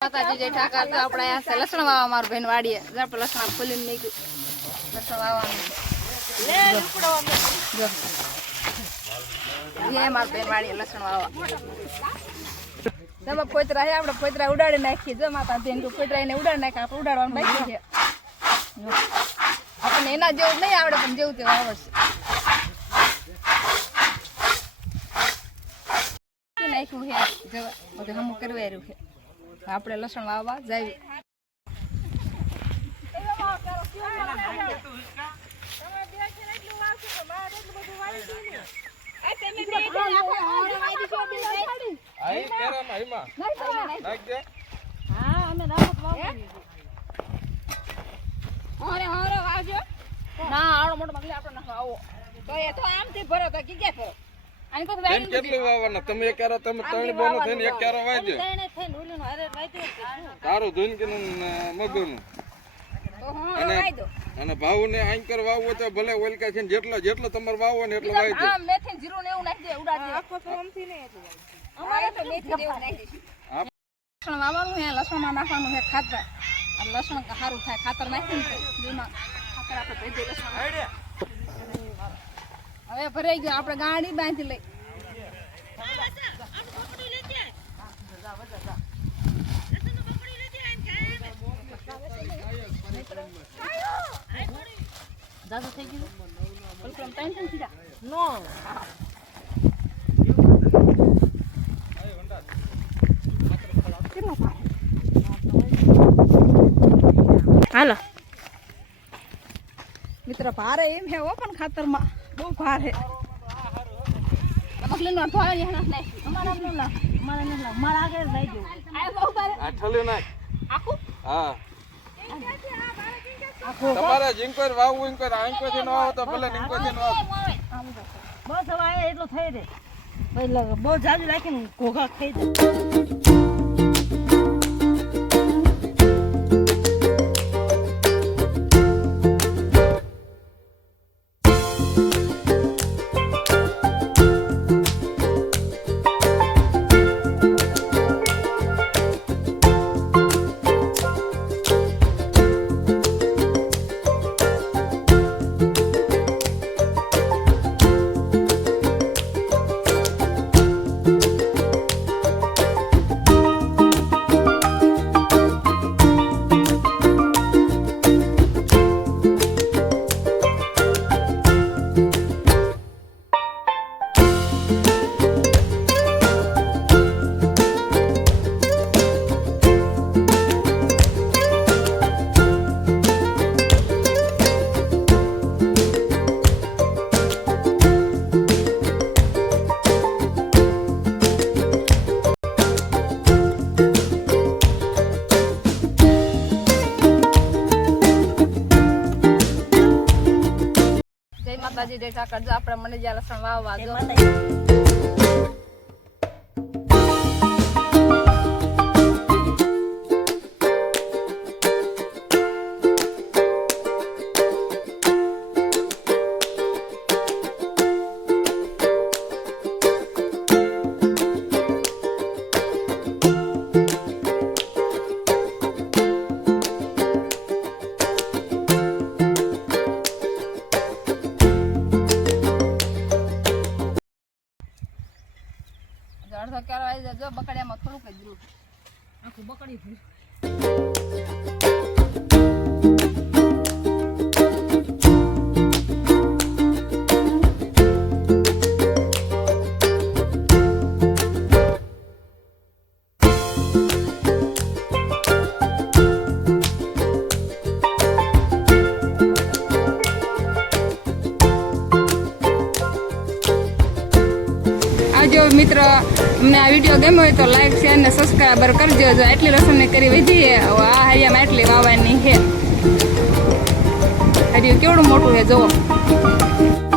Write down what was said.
માતાજી જય ઠાકર તો આપણે આ છે લસણ વાવા માર બેન વાડીએ આપણે લસણ ફૂલીને નીકળ્યું લસણ વાવવાનું લે ઉપડો જો એ માર બેન વાડીએ લસણ વાવા તમે પોતરા હે આપણે પોતરા ઉડાડી નાખી જો માતાજી ને પોતરાને ઉડાડી નાખા આપણે ઉડાડવાનું બાકી છે આપણે એના જેવું નહીં આવડે પણ જેવું તેવું આવડશે નાખ્યું હે જો બધું હમું કરવાયું છે આપણે લસણ વાવવા જાય કેટલું વાવવાના તમે એક ક્યારો તમે ત્રણ બોનો થઈને એક ક્યારો વાવજો તારું ધૂન કે મગનું અને ભાવ ને આંકર વાવવો તો ભલે ઓલકા છે જેટલો તમારે વાવવો ને એટલો વાવી દે મેથી જીરું ને એવું નાખી દે ઉડાડી આખો સોમથી ને અમારે તો મેથી દેવું નાખી દે લસણ વાવવાનું હે લસણ માં નાખવાનું હે ખાતર અને લસણ સારું થાય ખાતર નાખીને જેમાં ખાતર આપણે ભેજે લસણ હવે ભરાઈ ગયો આપણે ગાડી બાંધી લઈ દાદા થઈ ગયું બલકમ ટેન્શન થીડા નો હાલો મિત્ર ભારે એમ હે ઓ પણ ખાતરમાં બહુ ભાર હે મસલી નો ભાર યહના નહીં અમારા ન ના અમારા ન ના મારા આગળ લઈ જો આ બહુ ભારે આ ઠલે નાખ આખું હા તમારે જીંકોર વાવવું ઇનકોર આંકો થી ન આવો તો ભલે નિંકો થી ન આવો બસ હવે આ એટલો થઈ રે ભાઈ બહુ જાજુ રાખીને ઘોઘા ખાઈ દે માતાજી જય ઠાકર જો આપણે મને જ્યાં લસણ વાવવા જો અડધો ક્યારો આવી જાય જો બકડિયામાં થોડુંક જ રહ્યું આખું બકડી ભૂલ જો મિત્ર અમને આ વિડીયો ગમ્યો હોય તો લાઈક શેર ને સબસ્ક્રાઈબર કરજો જો એટલી રસમ કરી વધી આ હરિયામાં એટલી વાવવાની છે હરિયું કેવડું મોટું છે જુઓ